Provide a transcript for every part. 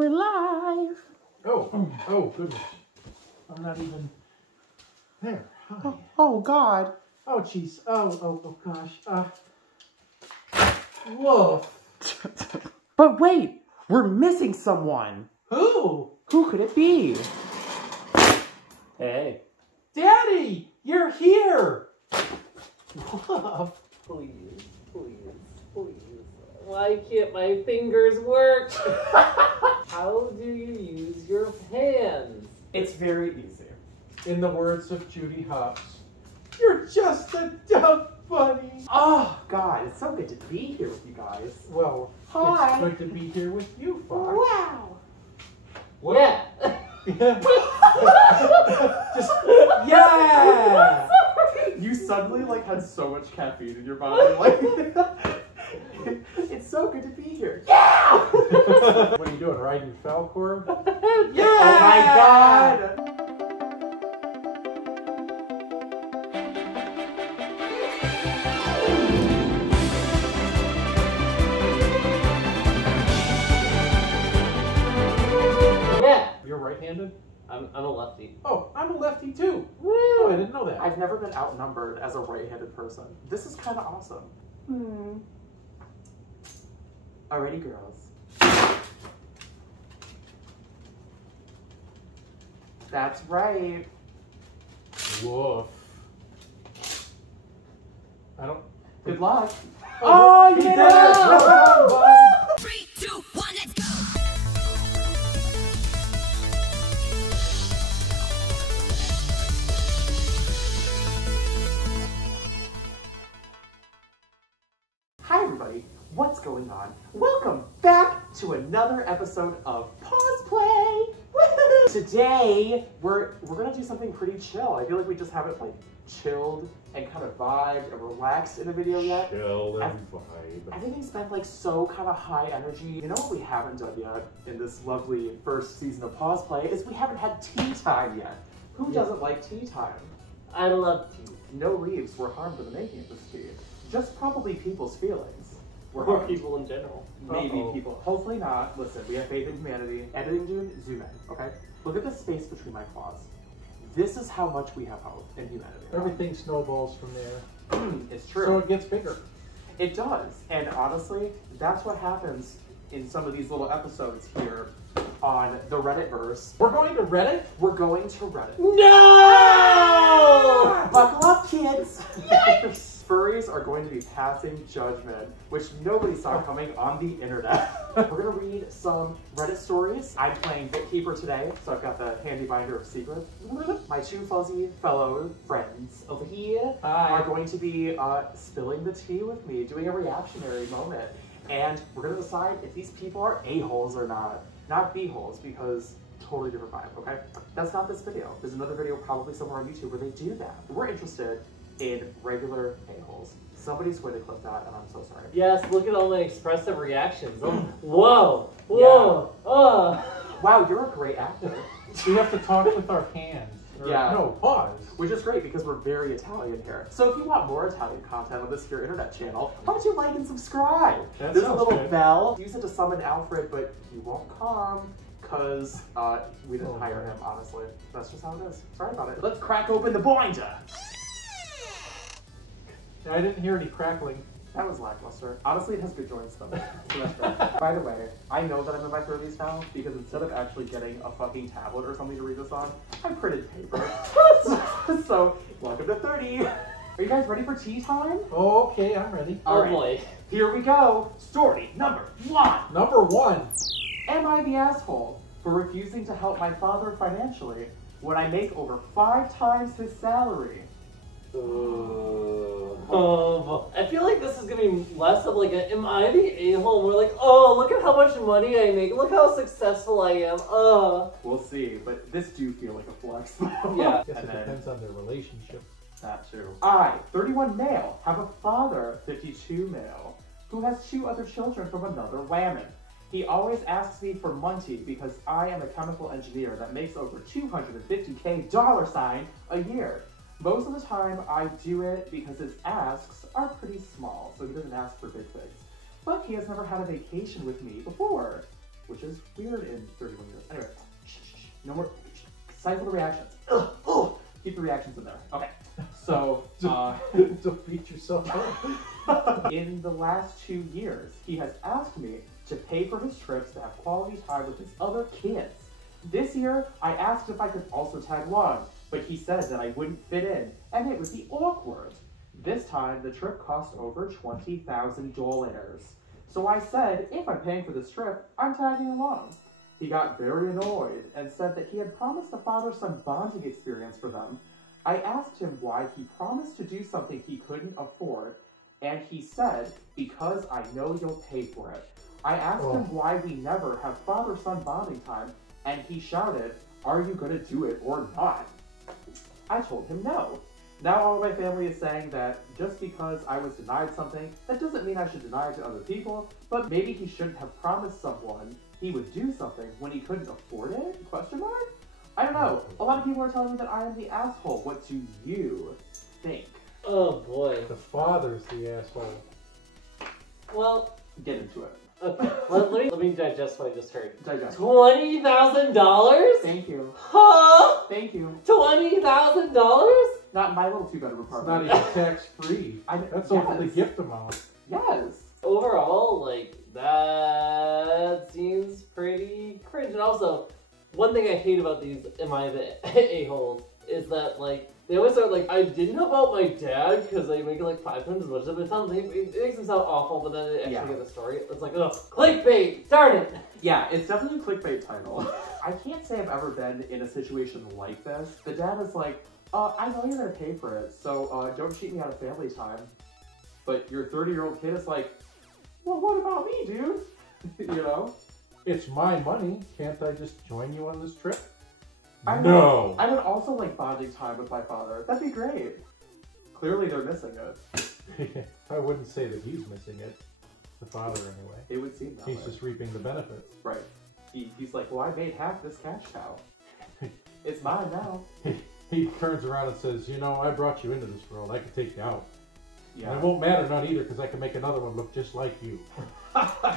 We're live. Oh goodness. I'm not even there. Hi. Oh God. Oh jeez. Oh gosh. Woof. But wait, we're missing someone. Who? Who could it be? Hey. Daddy, you're here. Woof. Please, please, please. Why can't my fingers work? How do you use your hands? It's very easy. In the words of Judy Hopps, you're just a dumb bunny. Oh God, it's so good to be here with you guys. Well, Hi. it's good to be here with you, Fox. Wow. What? Yeah. Just yeah. You suddenly like had so much caffeine in your body. Like, it's so good to be here. Yeah. What are you doing? Riding your Falcor? Yeah. Oh my God. Yeah. You're right-handed? I'm a lefty. Oh, I'm a lefty too. Woo! Oh, I didn't know that. I've never been outnumbered as a right-handed person. This is kind of awesome. Alrighty, girls. That's right. Woof. I don't. Good luck. Oh, you you did did it! it! Well done, bud. 3, 2, 1, let's go! Hi everybody, what's going on? Welcome back to another episode of Paws Play! Woohoo! Today, we're gonna do something pretty chill. I feel like we just haven't like chilled and kind of vibed and relaxed in a video yet. Chill and vibe. Everything's been like so kind of high energy. You know what we haven't done yet in this lovely first season of Paws Play is we haven't had tea time yet. Who doesn't like tea time? I love tea. No leaves were harmed in the making of this tea. Just probably people's feelings. Or harmed. people in general. Maybe people. Hopefully not. Listen, we have faith in humanity. Editing dude, zoom in, okay? Look at the space between my claws. This is how much we have hope in humanity. Everything snowballs from there. It's true. So it gets bigger. It does. And honestly, that's what happens in some of these little episodes here on the Redditverse. We're going to Reddit? We're going to Reddit. No! Buckle up, kids! Furries are going to be passing judgment, which nobody saw coming on the internet. We're gonna read some Reddit stories. I'm playing Bookkeeper today, so I've got the handy binder of secrets. My two fuzzy fellow friends over here are going to be spilling the tea with me, doing a reactionary moment. And we're gonna decide if these people are a-holes or not. Not b-holes, because totally different vibe, okay? That's not this video. There's another video probably somewhere on YouTube where they do that. We're interested in regular a-holes. Somebody's going to clip that, and I'm so sorry. Yes, look at all my expressive reactions. Oh, whoa! Whoa! Oh! Wow, you're a great actor. We have to talk with our hands. Or, Yeah. No, pause. Which is great because we're very Italian here. So if you want more Italian content on this here internet channel, how about you like and subscribe? That There's a sounds little good. bell. Use it to summon Alfred, but he won't come because we didn't hire him, honestly. That's just how it is. Sorry about it. Let's crack open the binder. I didn't hear any crackling. That was lackluster. Honestly, it has good joints though. So that's great. By the way, I know that I'm in my 30s now because instead of actually getting a fucking tablet or something to read this on, I printed paper. So, welcome to 30. Are you guys ready for tea time? Okay, I'm ready. Oh Alright. boy. Here we go. Story number 1. Number 1. Am I the asshole for refusing to help my father financially when I make over 5 times his salary? I feel like this is gonna be less of like a, am I the a-hole? More like, oh, look at how much money I make. Look how successful I am. We'll see, but this do feel like a flex. Yeah. I guess And it then- depends on their relationship. That too. I, 31 male, have a father, 52 male, who has 2 other children from another whammon. He always asks me for money because I am a chemical engineer that makes over $250K $ a year. Most of the time I do it because his asks are pretty small, so he doesn't ask for big things. But he has never had a vacation with me before. which is weird in 31 years. Anyway, no more cycle the reactions. Ugh, ugh. Keep the reactions in there. Okay. So, don't beat yourself up. in the last 2 years, he has asked me to pay for his trips to have quality time with his other kids. This year, I asked if I could also tag along, but he said that I wouldn't fit in, and it would be awkward. This time, the trip cost over $20,000. So I said, if I'm paying for this trip, I'm tagging along. He got very annoyed and said that he had promised a father-son bonding experience for them. I asked him why he promised to do something he couldn't afford, and he said, because I know you'll pay for it. I asked him why we never have father-son bonding time, and he shouted, are you gonna do it or not? I told him no. Now all my family is saying that just because I was denied something, that doesn't mean I should deny it to other people, but maybe he shouldn't have promised someone he would do something when he couldn't afford it? Question mark? I don't know. A lot of people are telling me that I am the asshole. What do you think? Oh boy. The father's the asshole. Well, Get into it. okay. let me digest what I just heard. Digest. $20,000? Thank you. Huh? Thank you. $20,000? Not in my little two-bedroom It's not apartment. even tax-free. That's over the Yes. gift amount. Yes. Overall, like, that seems pretty cringe. And also, one thing I hate about these, am I the a-holes, is that, like, they always start like, I didn't know about my dad because they make it like 5 times as much of it. It makes them sound awful, but then they actually get the story. It's like, ugh, clickbait, darn it! Yeah, it's definitely a clickbait title. I can't say I've ever been in a situation like this. The dad is like, I know you're gonna pay for it, so don't cheat me out of family time. But your 30-year-old kid is like, well, what about me, dude? You know? It's my money. Can't I just join you on this trip? I No. would also like bonding time with my father. That'd be great. Clearly they're missing it. I wouldn't say that he's missing it. The father, anyway. It would seem that He's way. just reaping the benefits. Right. He's like, well, I made half this cash cow. It's mine now. He turns around and says, you know, I brought you into this world. I could take you out. Yeah. And it won't matter none either because I can make another one look just like you.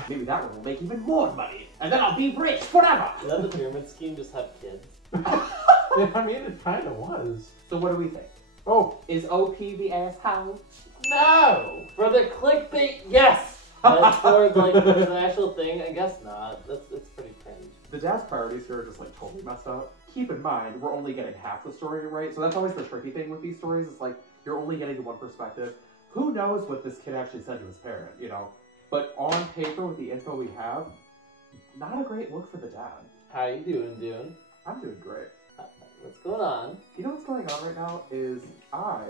Maybe that one will make even more money, and then I'll be rich forever. Is that the pyramid scheme, just have kids? I mean, it kind of was. So what do we think? Oh, Is OP the asshole? No! For the clickbait, yes! But for like the actual thing, I guess not. It's pretty cringe. The dad's priorities here are just like totally messed up. Keep in mind, we're only getting half the story right, so that's always the tricky thing with these stories. It's like, you're only getting the one perspective. Who knows what this kid actually said to his parent, you know? But on paper, with the info we have, not a great look for the dad. How you doing, Dune? I'm doing great. What's going on? You know what's going on right now is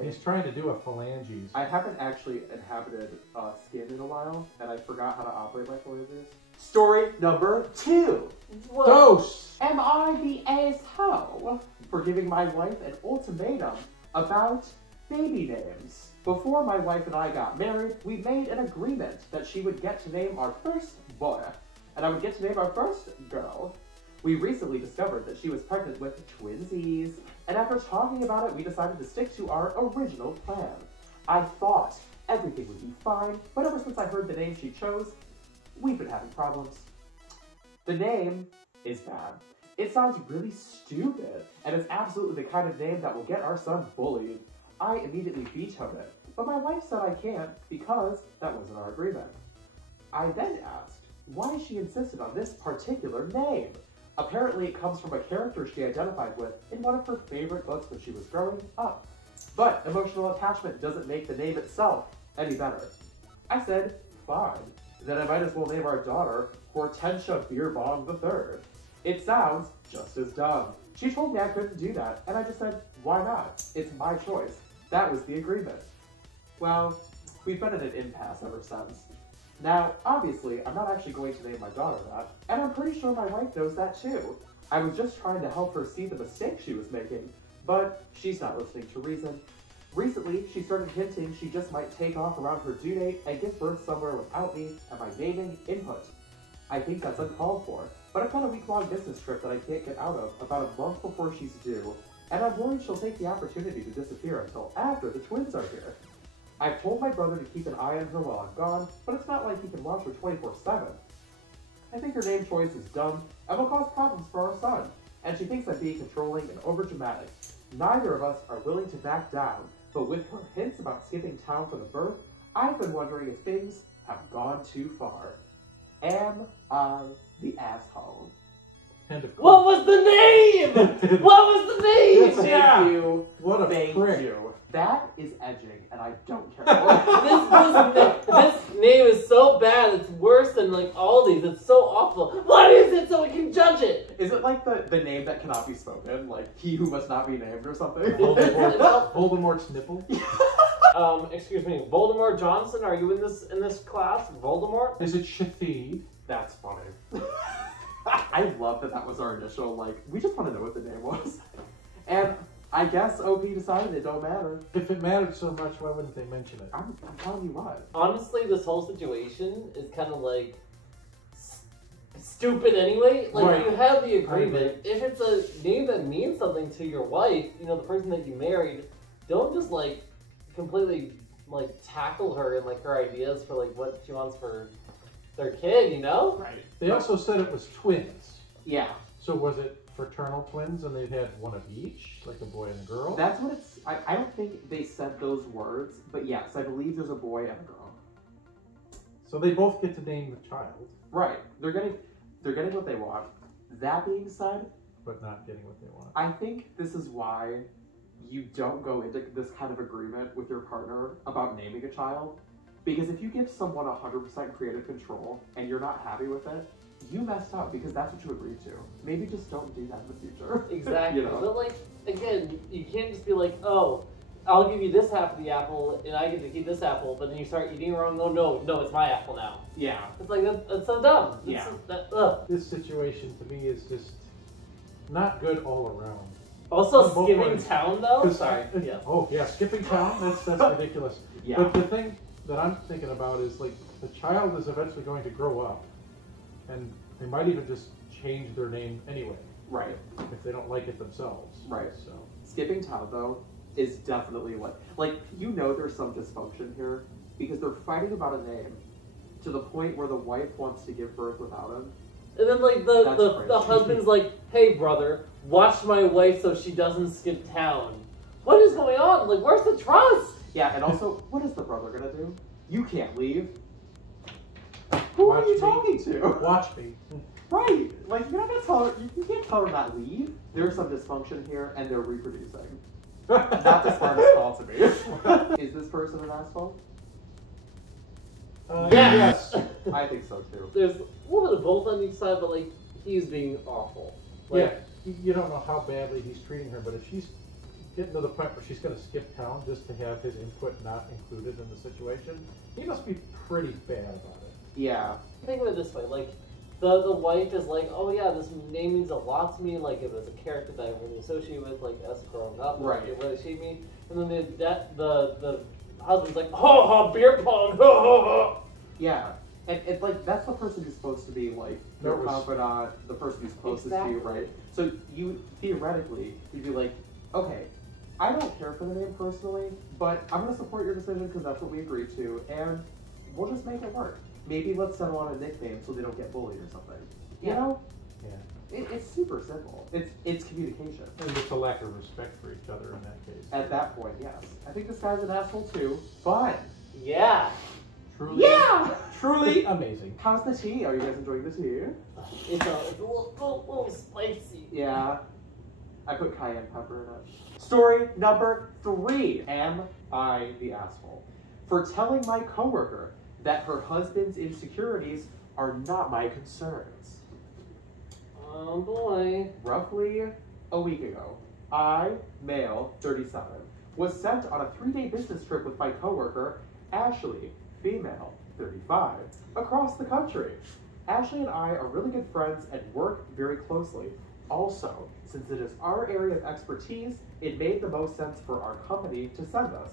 he's trying to do a phalanges. I haven't actually inhabited skin in a while, and I forgot how to operate my phalanges. Story number 2. What? Dose! Am I the asshole for giving my wife an ultimatum about baby names? Before my wife and I got married, we made an agreement that she would get to name our first boy, and I would get to name our first girl. We recently discovered that she was pregnant with twinsies, and after talking about it, we decided to stick to our original plan. I thought everything would be fine, but ever since I heard the name she chose, we've been having problems. The name is bad. It sounds really stupid, and it's absolutely the kind of name that will get our son bullied. I immediately vetoed it, but my wife said I can't because that wasn't our agreement. I then asked why she insisted on this particular name. Apparently it comes from a character she identified with in one of her favorite books when she was growing up. But emotional attachment doesn't make the name itself any better. I said, fine, then I might as well name our daughter Hortensia Beerbong III. It sounds just as dumb. She told me I couldn't do that, and I just said, why not? It's my choice. That was the agreement. Well, we've been at an impasse ever since. Now, obviously, I'm not actually going to name my daughter that, and I'm pretty sure my wife knows that too. I was just trying to help her see the mistake she was making, but she's not listening to reason. Recently, she started hinting she just might take off around her due date and give birth somewhere without me and my naming input. I think that's uncalled for, but I've got a week-long business trip that I can't get out of about a month before she's due, and I'm worried she'll take the opportunity to disappear until after the twins are here. I've told my brother to keep an eye on her while I'm gone, but it's not like he can watch her 24/7. I think her name choice is dumb and will cause problems for our son. And she thinks I'm being controlling and overdramatic. Neither of us are willing to back down, but with her hints about skipping town for the birth, I've been wondering if things have gone too far. Am I the asshole? What was the name? What was the name? Thank you. What a Thank prick. you. That is edging, and I don't care. This name is so bad, it's worse than like all these. It's so awful. What is it so we can judge it? Is it like the name that cannot be spoken? Like, he who must not be named or something? Voldemort's nipple? Excuse me, Voldemort Johnson, are you in this class? Voldemort? Is it Shafid? That's funny. I love that was our initial, like, we just want to know what the name was. And I guess OP decided it don't matter. If it mattered so much, why wouldn't they mention it? I'm telling you what. Honestly, this whole situation is kind of like stupid anyway. Like, Right. you have the agreement. If it's a name that means something to your wife, you know, the person that you married, don't just like completely like tackle her and like her ideas for like what she wants for their kid, you know? Right. They also said it was twins. Yeah. So was it fraternal twins and they'd had one of each, like a boy and a girl? That's what it's, I don't think they said those words, but yes, I believe there's a boy and a girl. So they both get to name the child, Right. They're getting what they want. That being said, but not getting what they want. I think this is why you don't go into this kind of agreement with your partner about naming a child. Because if you give someone 100% creative control and you're not happy with it, you messed up because that's what you agreed to. Maybe just don't do that in the future. Exactly. You know? But like, again, you can't just be like, oh, I'll give you this half of the apple and I get to keep this apple, but then you start eating your own. No, it's my apple now. Yeah. It's like, that's so dumb. Yeah. This situation to me is just not good all around. Also, On both skipping ways. town though? 'Cause Sorry. I- Yeah. Oh yeah, skipping town, that's ridiculous. Yeah. But the thing that I'm thinking about is like the child is eventually going to grow up and they might even just change their name anyway Right. if they don't like it themselves. Right. So Skipping town, though, is definitely like, you know there's some dysfunction here because they're fighting about a name to the point where the wife wants to give birth without him. And then like That's the crazy. husband's like, hey brother, watch my wife so she doesn't skip town. What is going on? Like, where's the trust? Yeah, and also, what is the brother gonna do? You can't leave. Who Watch are you me. talking to? watch me. Right. Like, you're not gonna tell her, you can't tell her not leave. There's some dysfunction here, and they're reproducing. Not the smartest call to me. Is this person an asshole? Yes. I think so too. There's a little bit of both on each side, but like, he's being awful. Like, Yeah. You don't know how badly he's treating her, but if she's getting to the point where she's going to skip town just to have his input not included in the situation, he must be pretty bad about it. Yeah. think of it this way, like, the wife is like, oh yeah, this name means a lot to me, like it was a character that I really associate with, like us growing up, Right. Like, it really shaped me. And then the husband's like, oh, beer pong, oh. Yeah. And it's like, that's the person who's supposed to be like your Nervous. confidant, the person who's closest to you, Exactly. right? So you, theoretically, you'd be like, okay, I don't care for the name personally, but I'm going to support your decision because that's what we agreed to, and we'll just make it work. Maybe let's settle on a nickname so they don't get bullied or something. You Yeah. know? Yeah. It's super simple. It's communication. And it's a lack of respect for each other in that case. At that point, yes. I think this guy's an asshole too, but Yeah. Truly, yeah! truly amazing. How's the tea? Are you guys enjoying the tea? It's a little spicy. Yeah. I put cayenne pepper in it. Story number 3. Am I the asshole? For telling my coworker that her husband's insecurities are not my concerns. Oh boy. Roughly a week ago, I, male, 37, was sent on a 3-day business trip with my coworker, Ashley, female, 35, across the country. Ashley and I are really good friends and work very closely. Also, since it is our area of expertise, it made the most sense for our company to send us.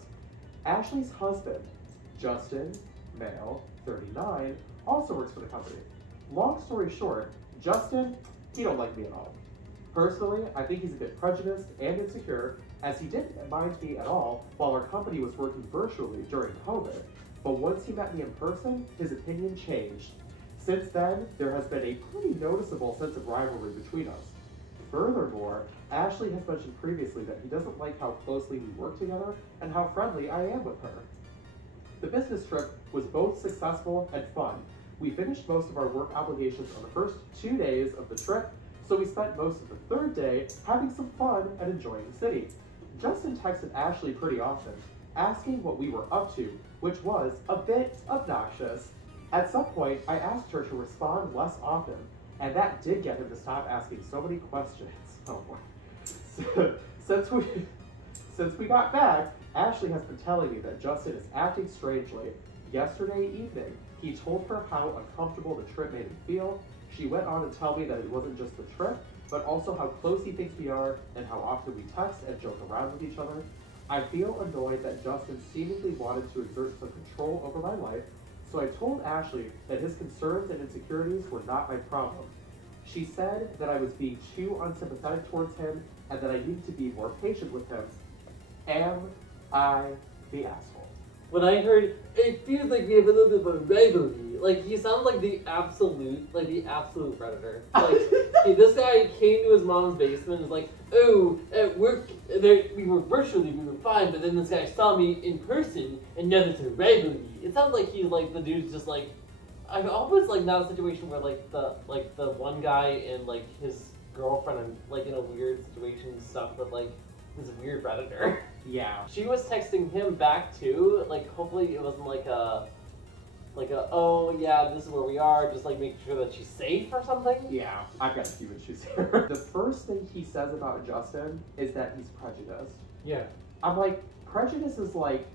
Ashley's husband, Justin, male, 39, also works for the company. Long story short, Justin, he don't like me at all. Personally, I think he's a bit prejudiced and insecure, as he didn't mind me at all while our company was working virtually during COVID. But once he met me in person, his opinion changed. Since then, there has been a pretty noticeable sense of rivalry between us. Furthermore, Ashley has mentioned previously that he doesn't like how closely we work together and how friendly I am with her. The business trip was both successful and fun. We finished most of our work obligations on the first 2 days of the trip, so we spent most of the third day having some fun and enjoying the city. Justin texted Ashley pretty often, asking what we were up to, which was a bit obnoxious. At some point, I asked her to respond less often, and that did get him to stop asking so many questions. Oh boy. Since we got back, Ashley has been telling me that Justin is acting strangely. Yesterday evening, he told her how uncomfortable the trip made him feel. She went on to tell me that it wasn't just the trip, but also how close he thinks we are and how often we text and joke around with each other. I feel annoyed that Justin seemingly wanted to exert some control over my life, so I told Ashley that his concerns and insecurities were not my problem. She said that I was being too unsympathetic towards him and that I needed to be more patient with him. Am I the asshole? When I heard, it feels like we have a little bit of a rivalry. Like, he sounds like the absolute predator. Like, this guy came to his mom's basement and was like, oh, at work, we were fine, but then this guy saw me in person, and now there's a rivalry. It sounds like he's like, the dude's just like, I've always like not a situation where like the one guy and like his girlfriend are like in a weird situation and stuff with like this weird predator. Yeah. She was texting him back too. Like hopefully it wasn't like a oh yeah, this is where we are, just like making sure that she's safe or something. Yeah, I've got a few issues here. The first thing he says about Justin is that he's prejudiced. Yeah. I'm like, prejudice is like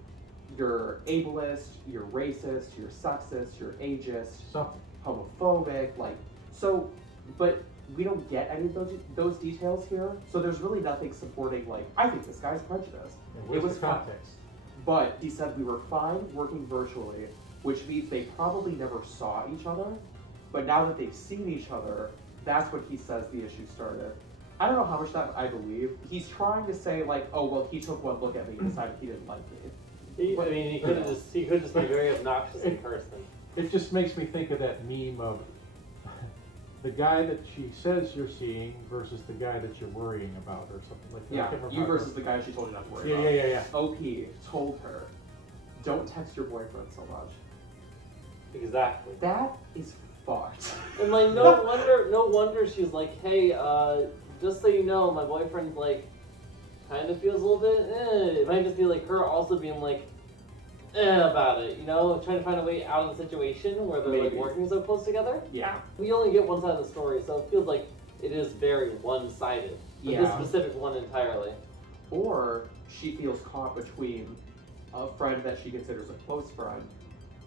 you're ableist, you're racist, you're sexist, you're ageist, Something. homophobic, like, so, but we don't get any of those details here, so there's really nothing supporting, like, I think this guy's prejudiced. It was context. But he said we were fine working virtually, which means they probably never saw each other, but now that they've seen each other, that's when he says the issue started. I don't know how much that I believe. He's trying to say, like, oh, well, he took one look at me and decided he didn't like me. He could just be very obnoxious in person. It just makes me think of that meme of the guy that she says you're seeing versus the guy that you're worrying about or something like that. Yeah, you versus the guy she told you not to worry about. Yeah. OP told her, don't text your boyfriend so much. Exactly. That is fucked. And like, no wonder she's like, hey, just so you know, my boyfriend's like, kind of feels a little bit, It might just be like her also being like, about it, you know? Trying to find a way out of the situation where they're like working so close together. Yeah. We only get one side of the story, so it feels like it is very one-sided. Yeah. This specific one entirely. Or she feels caught between a friend that she considers a close friend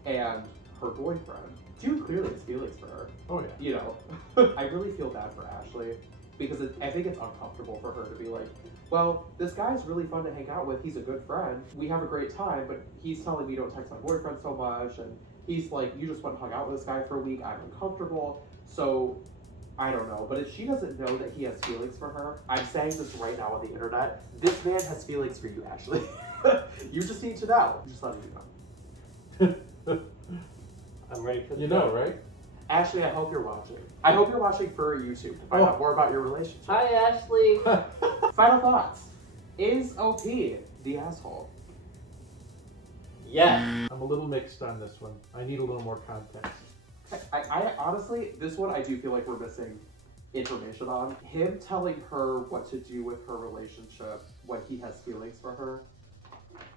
and her boyfriend. Dude clearly has feelings for her. Oh yeah. You know, I really feel bad for Ashley because I think it's uncomfortable for her to be like, well, this guy's really fun to hang out with. He's a good friend. We have a great time, but he's telling me don't text my boyfriend so much. And he's like, you just went and hung out with this guy for a week. I'm uncomfortable. So I don't know. But if she doesn't know that he has feelings for her, I'm saying this right now on the internet. This man has feelings for you, Ashley. You just need to know. Just let me know. I'm ready for the You know, right? Ashley, I hope you're watching. I hope you're watching Furry YouTube to find out more about your relationship. Hi, Ashley. Final thoughts. Is OP the asshole? Yeah. I'm a little mixed on this one. I need a little more context. I honestly, this one I do feel like we're missing information on. Him telling her what to do with her relationship when he has feelings for her.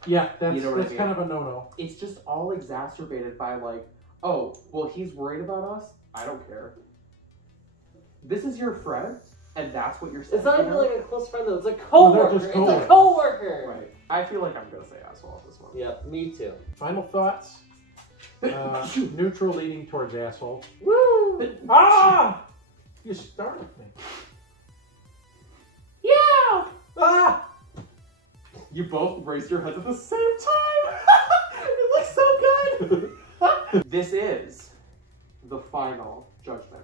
Yeah, that's, you know what I mean? Kind of a no-no. It's just all exacerbated by like, oh, well, he's worried about us? I don't care. This is your friend, and that's what you're saying. It's not even like a close friend though, it's a coworker. It's a coworker. Right. I feel like I'm gonna say asshole on this one. Yep, me too. Final thoughts? Neutral leaning towards asshole. Woo! Ah! You started me. Yeah! Ah! You both raised your heads at the same time! It looks so good! This is the final judgment.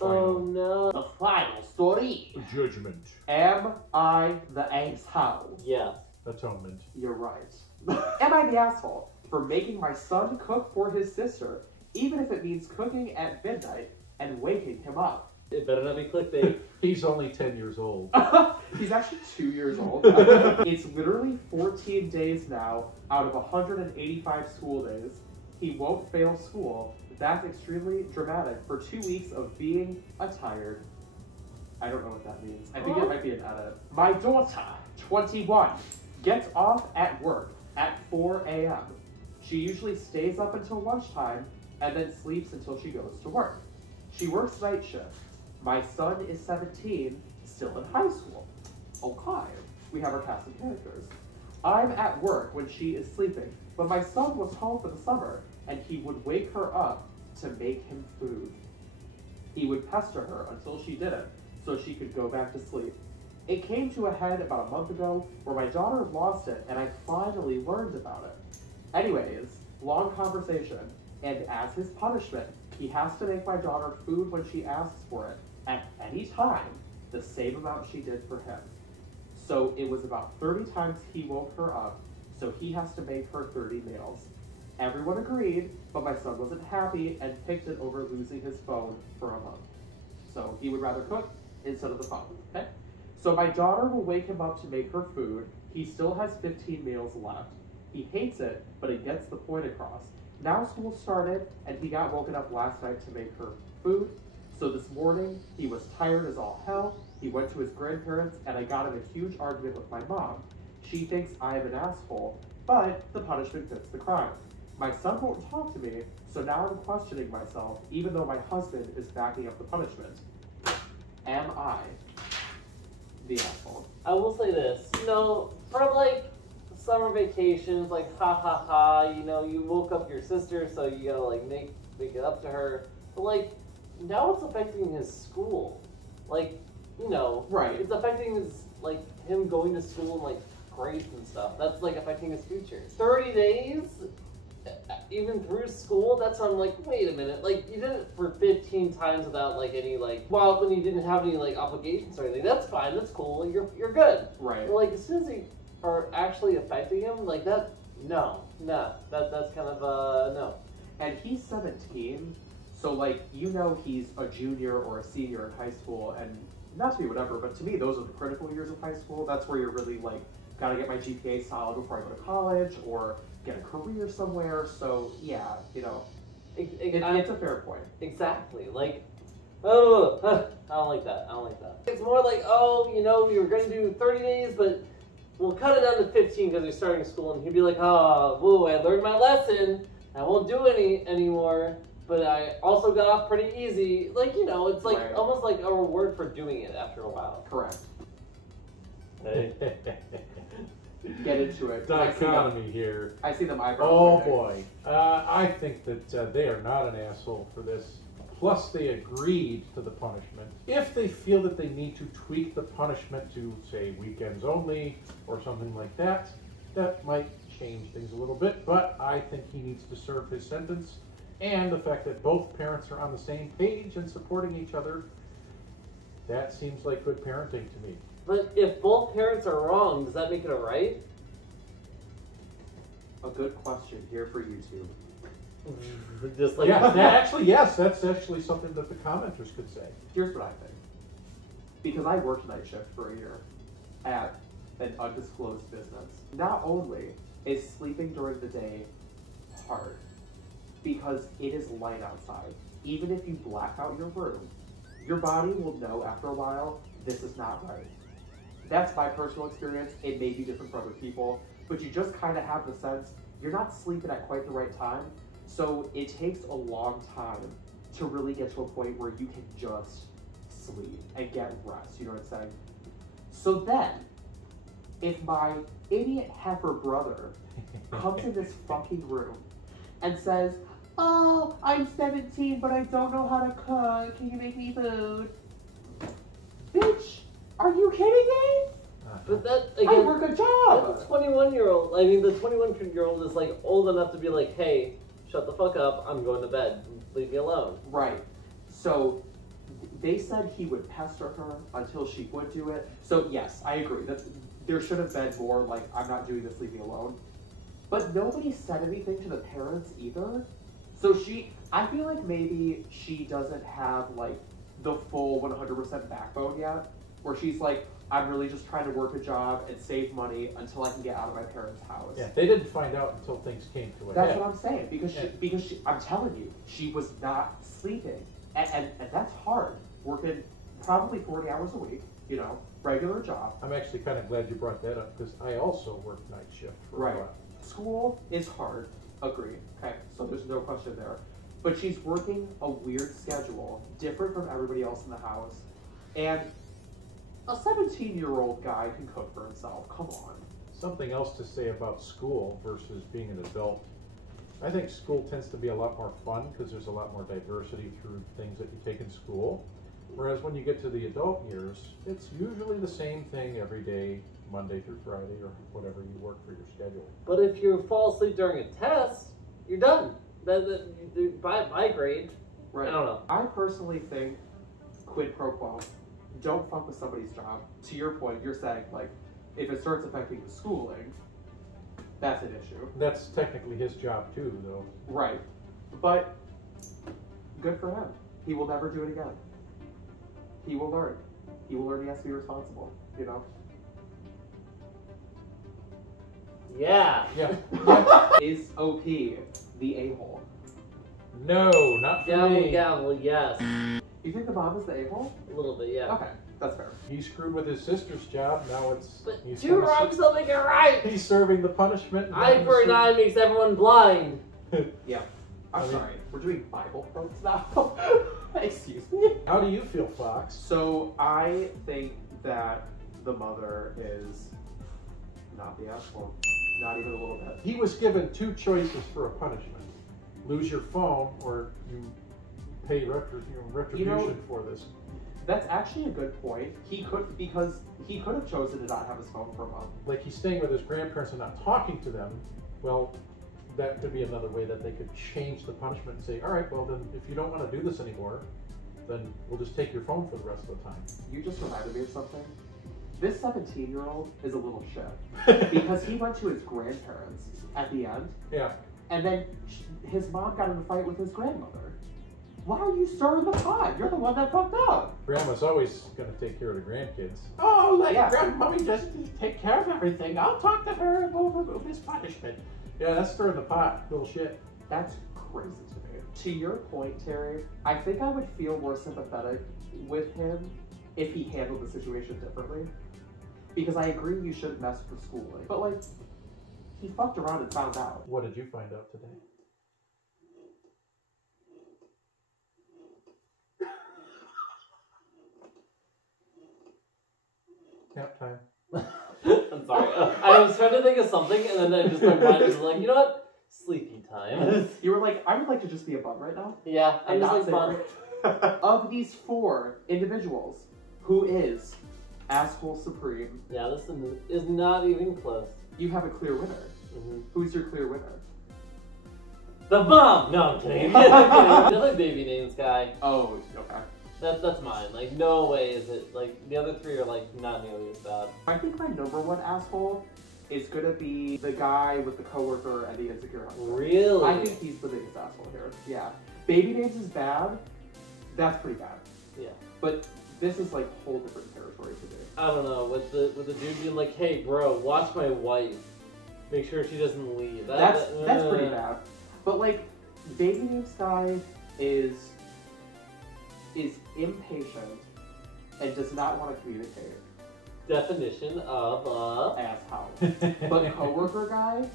Oh no. The final story. Judgment. Am I the asshole? Yes. Atonement. You're right. Am I the asshole for making my son cook for his sister? even if it means cooking at midnight and waking him up. It better not be clickbait. He's only 10 years old. He's actually 2 years old. It's literally 14 days now out of 185 school days. He won't fail school. That's extremely dramatic for 2 weeks of being a tired. I don't know what that means. I think it might be an edit. My daughter, 21, gets off at work at 4 a.m. She usually stays up until lunchtime and then sleeps until she goes to work. She works night shift. My son is 17, still in high school. Okay, we have our cast of characters. I'm at work when she is sleeping, but my son was home for the summer, and he would wake her up to make him food. He would pester her until she did it, so she could go back to sleep. It came to a head about a month ago, where my daughter lost it, and I finally learned about it. Anyways, long conversation, and as his punishment, he has to make my daughter food when she asks for it, at any time, the same amount she did for him. So it was about 30 times he woke her up, so he has to make her 30 meals. Everyone agreed, but my son wasn't happy and picked it over losing his phone for a month. So he would rather cook instead of the phone, okay? So my daughter will wake him up to make her food. He still has 15 meals left. He hates it, but it gets the point across. Now school started, and he got woken up last night to make her food. So this morning, he was tired as all hell. He went to his grandparents, and I got in a huge argument with my mom. She thinks I am an asshole, but the punishment fits the crime. My son won't talk to me, so now I'm questioning myself, even though my husband is backing up the punishment. Am I the asshole? I will say this, for like summer vacations, like ha ha ha, you woke up your sister, so you gotta like make it up to her. But like, now it's affecting his school. Like, right. It's affecting his, like, him going to school and, like, grades and stuff. That's, like, affecting his future. 30 days, even through school, that's when I'm like, wait a minute. Like, you did it for 15 times without, like, any, like, well, when you didn't have any, like, obligations or anything. That's fine. That's cool. You're good. Right. But, like, as soon as you are actually affecting him, like, that's kind of, no. And he's 17, so, like, he's a junior or a senior in high school, and not to be whatever, but to me, those are the critical years of high school. That's where you're really, like, gotta get my GPA solid before I go to college, or get a career somewhere, so, yeah, it's a fair point. Exactly, like, I don't like that, It's more like, we were gonna do 30 days, but we'll cut it down to 15 because you're starting school, and he'd be like, woo, I learned my lesson, I won't do anymore. But I also got off pretty easy. Like, it's like right. almost like a reward for doing it after a while. Correct. Hey. Get into it. Dichotomy here. I see them eyebrows. Oh boy. I think that they are not an asshole for this. Plus, they agreed to the punishment. If they feel that they need to tweak the punishment to, say, weekends only or something like that, that might change things a little bit. But I think he needs to serve his sentence. And the fact that both parents are on the same page and supporting each other, that seems like good parenting to me. But if both parents are wrong, does that make it a right? A good question here for YouTube. Just like yes, that's actually something that the commenters could say. Here's what I think. Because I worked night shift for a year at an undisclosed business. Not only is sleeping during the day hard, because it is light outside. Even if you black out your room, your body will know after a while, this is not right. That's my personal experience. It may be different for other people, but you just kind of have the sense you're not sleeping at quite the right time. So it takes a long time to really get to a point where you can just sleep and get rest, you know what I'm saying? So then, if my idiot heifer brother comes in this fucking room and says, oh, I'm 17, but I don't know how to cook. Can you make me food? Bitch, are you kidding me? But that, again, I work a job. That's a 21-year-old. I mean, the 21-year-old is, like, old enough to be like, hey, shut the fuck up. I'm going to bed. Leave me alone. Right. So they said he would pester her until she would do it. So, yes, I agree. There should have been more, like, I'm not doing this, leave me alone. But nobody said anything to the parents either. So I feel like maybe she doesn't have like the full 100% backbone yet, where she's like, I'm really just trying to work a job and save money until I can get out of my parents' house. Yeah, they didn't find out until things came to a That's head. what I'm saying, because I'm telling you, she was not sleeping. And that's hard, working probably 40 hours a week, you know, regular job. I'm actually kind of glad you brought that up, because I also work night shift for a while. School is hard, agreed, okay, so there's no question there. But she's working a weird schedule, different from everybody else in the house. And a 17-year-old guy can cook for himself, come on. Something else to say about school versus being an adult. I think school tends to be a lot more fun because there's a lot more diversity through things that you take in school. Whereas when you get to the adult years, it's usually the same thing every day, Monday through Friday, or whatever you work for your schedule. But if you fall asleep during a test, you're done. By my grade, Right. I don't know. I personally think quid pro quo. Don't fuck with somebody's job. To your point, you're saying, like, if it starts affecting the schooling, that's an issue. That's technically his job too, though. Right. But good for him. He will never do it again. He will learn. He will learn he has to be responsible, you know? Yeah. Yeah. Is OP the a-hole? No, not for Gavel, me. gavel, yes. You think the mom is the a-hole? A little bit, yeah. Okay, that's fair. He screwed with his sister's job. Now But he's two gonna wrongs don't make it right. He's serving the punishment. and Eye for an serving- eye makes everyone blind. Yeah. I'm I mean- sorry. We're doing Bible quotes now. Excuse me. How do you feel, Fox? So I think that the mother is not the asshole. Not even a little bit. He was given two choices for a punishment: lose your phone, or you pay retribution for this. That's actually a good point. He could have chosen to not have his phone for a month. Like, he's staying with his grandparents and not talking to them. Well, that could be another way that they could change the punishment and say, all right, well then, if you don't want to do this anymore, then we'll just take your phone for the rest of the time. You just reminded me of something. This 17-year-old is a little shit because he went to his grandparents at the end, Yeah. and then his mom got in a fight with his grandmother. Why are you stirring the pot? You're the one that fucked up. Grandma's always going to take care of the grandkids. Oh, let Yeah. Grandmommy just take care of everything. I'll talk to her and we'll remove his punishment. Yeah, that's stirring the pot. Little shit. That's crazy to me. To your point, Terry, I think I would feel more sympathetic with him if he handled the situation differently. Because I agree you shouldn't mess with the schooling. But like, he fucked around and found out. What did you find out today? Nap time. I'm sorry. I was trying to think of something, and then my mind was like, you know what? Sleepy time. You were like, I would like to just be a bum right now. Yeah, I'm And just not like say fun. right. Of these four individuals, who is asshole supreme? Yeah, this is not even close. You have a clear winner. Mm-hmm. Who's your clear winner? The bomb! No, I'm kidding. Another baby names guy. Oh, okay. That's mine. Like, no way is it. Like, the other three are, like, not nearly as bad. I think my number one asshole is gonna be the guy with the coworker and the insecure husband. Really? I think he's the biggest asshole here. Yeah. Baby names is bad. That's pretty bad. Yeah. But this is like whole different territory to me. I don't know. With the dude being like, hey, bro, watch my wife. Make sure she doesn't leave. That's pretty bad. But like, baby names guy is impatient and does not want to communicate. Definition of Asshole. But coworker guy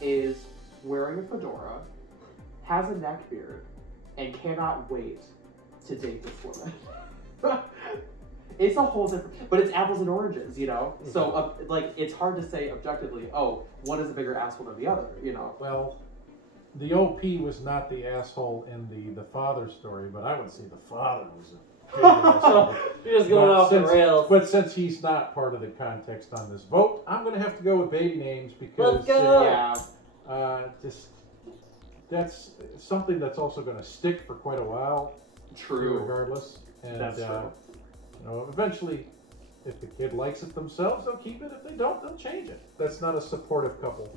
is wearing a fedora, has a neck beard, and cannot wait to date this woman. It's a whole different, but it's apples and oranges, you know? Mm-hmm. So, like, it's hard to say objectively, oh, one is a bigger asshole than the other, you know? Well, the OP was not the asshole in the father story, but I would say the father was a big asshole. You're just going off the rails. But since he's not part of the context on this vote, I'm going to have to go with baby names because Let's go! Yeah. that's something that's also going to stick for quite a while. True. Regardless. And, That's true. You know, eventually, if the kid likes it themselves, they'll keep it. If they don't, they'll change it. That's not a supportive couple.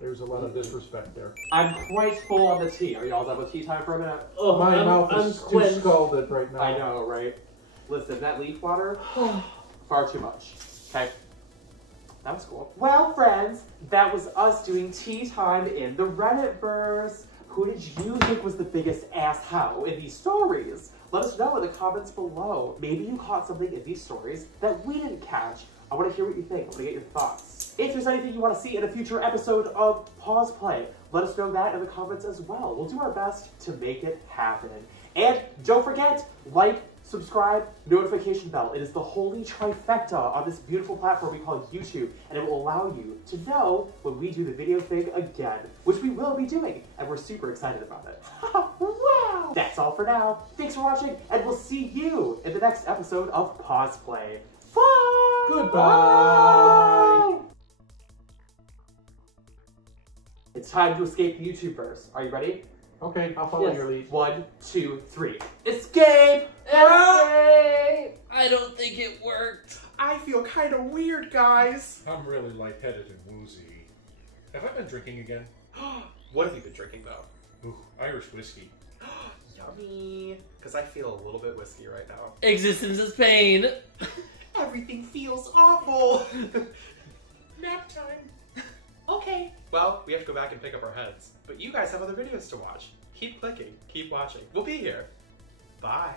There's a lot of disrespect there. I'm quite full on the tea. Are y'all done with tea time for a minute? Oh, My mouth is too quenched. scalded right now. I know, right? Listen, that leaf water, far too much. Okay? That was cool. Well, friends, that was us doing tea time in the Redditverse. Who did you think was the biggest asshow in these stories? Let us know in the comments below. Maybe you caught something in these stories that we didn't catch. I want to hear what you think. I want to get your thoughts. If there's anything you want to see in a future episode of Paws Play, let us know that in the comments as well. We'll do our best to make it happen. And don't forget, like, subscribe, notification bell. It is the holy trifecta on this beautiful platform we call YouTube, and it will allow you to know when we do the video thing again, which we will be doing, and we're super excited about it. Wow! That's all for now. Thanks for watching, and we'll see you in the next episode of Paws Play. Bye! Goodbye! It's time to escape the YouTubeverse. Are you ready? Okay, I'll follow Yes. your lead. 1, 2, 3. Escape! Escape! I don't think it worked. I feel kind of weird, guys. I'm really lightheaded and woozy. Have I been drinking again? What have you been drinking, though? Ooh, Irish whiskey. Yummy. Because I feel a little bit whiskey right now. Existence is pain. Everything feels awful. Nap time. Okay. Well, we have to go back and pick up our heads. But you guys have other videos to watch. Keep clicking. Keep watching. We'll be here. Bye.